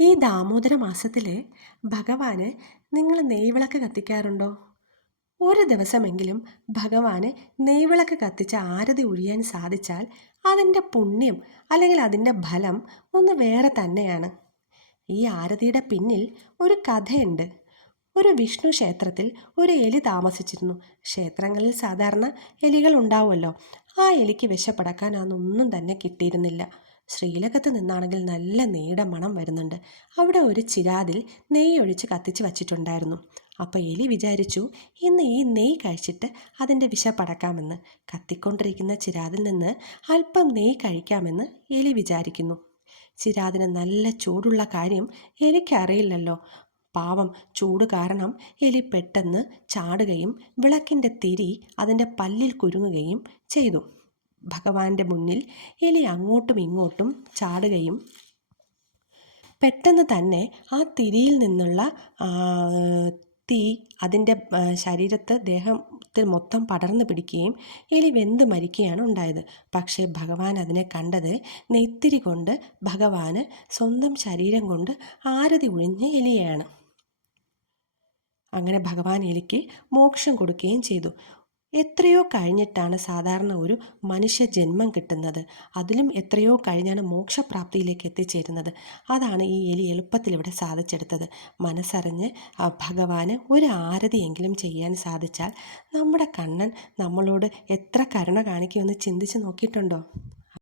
ഈ ദാമോദര മാസത്തിൽ ഭഗവാന് നിങ്ങൾ നെയ്വിളക്ക് കത്തിക്കാറുണ്ടോ? ഒരു ദിവസമെങ്കിലും ഭഗവാന് നെയ്വിളക്ക് കത്തിച്ച ആരതി ഒഴിയാൻ സാധിച്ചാൽ അതിന്റെ പുണ്യം അല്ലെങ്കിൽ അതിന്റെ ഫലം ഒന്ന് വേറെ തന്നെയാണ്. ഈ ആരതിയുടെ പിന്നിൽ ഒരു കഥയുണ്ട്. ഒരു വിഷ്ണു ക്ഷേത്രത്തിൽ ഒരു എലി താമസിച്ചിരുന്നു. ക്ഷേത്രങ്ങളിൽ സാധാരണ എലികൾ ഉണ്ടാവുമല്ലോ. ആ എലിക്ക് വിശപ്പടക്കാൻ അതൊന്നും തന്നെ കിട്ടിയിരുന്നില്ല. ശ്രീലകത്ത് നിന്നാണെങ്കിൽ നല്ല നീട മണം വരുന്നുണ്ട്. അവിടെ ഒരു ചിരാതിൽ നെയ്യ് ഒഴിച്ച് കത്തിച്ച് വച്ചിട്ടുണ്ടായിരുന്നു. അപ്പോൾ എലി വിചാരിച്ചു ഇന്ന് ഈ നെയ്യ് കഴിച്ചിട്ട് അതിന്റെ വിശപ്പടക്കാമെന്ന് കത്തിക്കൊണ്ടിരിക്കുന്ന ചിരാതിൽ നിന്ന് അല്പം നെയ്യ് കഴിക്കാമെന്ന് എലി വിചാരിക്കുന്നു. ചിരാതിന് നല്ല ചൂടുള്ള കാര്യം എലിക്കറിയില്ലല്ലോ പാവം ചൂട് കാരണം എലി പെട്ടെന്ന് ചാടുകയും വിളക്കിന്റെ തിരി അതിന്റെ പല്ലിൽ കുരുങ്ങുകയും ചെയ്തു. ഭഗവാന്റെ മുന്നിൽ എലി അങ്ങോട്ടും ഇങ്ങോട്ടും ചാടുകയും പെട്ടെന്ന് തന്നെ ആ തിരിയിൽ നിന്നുള്ള തീ അതിന്റെ ശരീരത്ത് ദേഹത്തിൽ മൊത്തം പടർന്നു പിടിക്കുകയും എലി വെന്ത് മരിക്കുകയാണ് ഉണ്ടായത്. പക്ഷേ ഭഗവാൻ അതിനെ കണ്ടത് നെയ്ത്തിരി കൊണ്ട് ഭഗവാന് സ്വന്തം ശരീരം കൊണ്ട് ആരതി ഒഴിഞ്ഞ എലിയാണ് അങ്ങനെ ഭഗവാൻ എലിക്ക് മോക്ഷം കൊടുക്കുകയും ചെയ്തു. എത്രയോ കഴിഞ്ഞിട്ടാണ് സാധാരണ ഒരു മനുഷ്യ ജന്മം കിട്ടുന്നത്. അതിലും എത്രയോ കഴിഞ്ഞാണ് മോക്ഷപ്രാപ്തിയിലേക്ക് എത്തിച്ചേരുന്നത്. അതാണ് ഈ എലി എളുപ്പത്തിൽ ഇവിടെ സാധിച്ചെടുത്തത്. മനസ്സറിഞ്ഞ് ഭഗവാന് ഒരു ആരതിയെങ്കിലും ചെയ്യാൻ സാധിച്ചാൽ നമ്മുടെ കണ്ണൻ നമ്മളോട് എത്ര കരുണ കാണിക്കുമെന്ന് ചിന്തിച്ച് നോക്കിയിട്ടുണ്ടോ?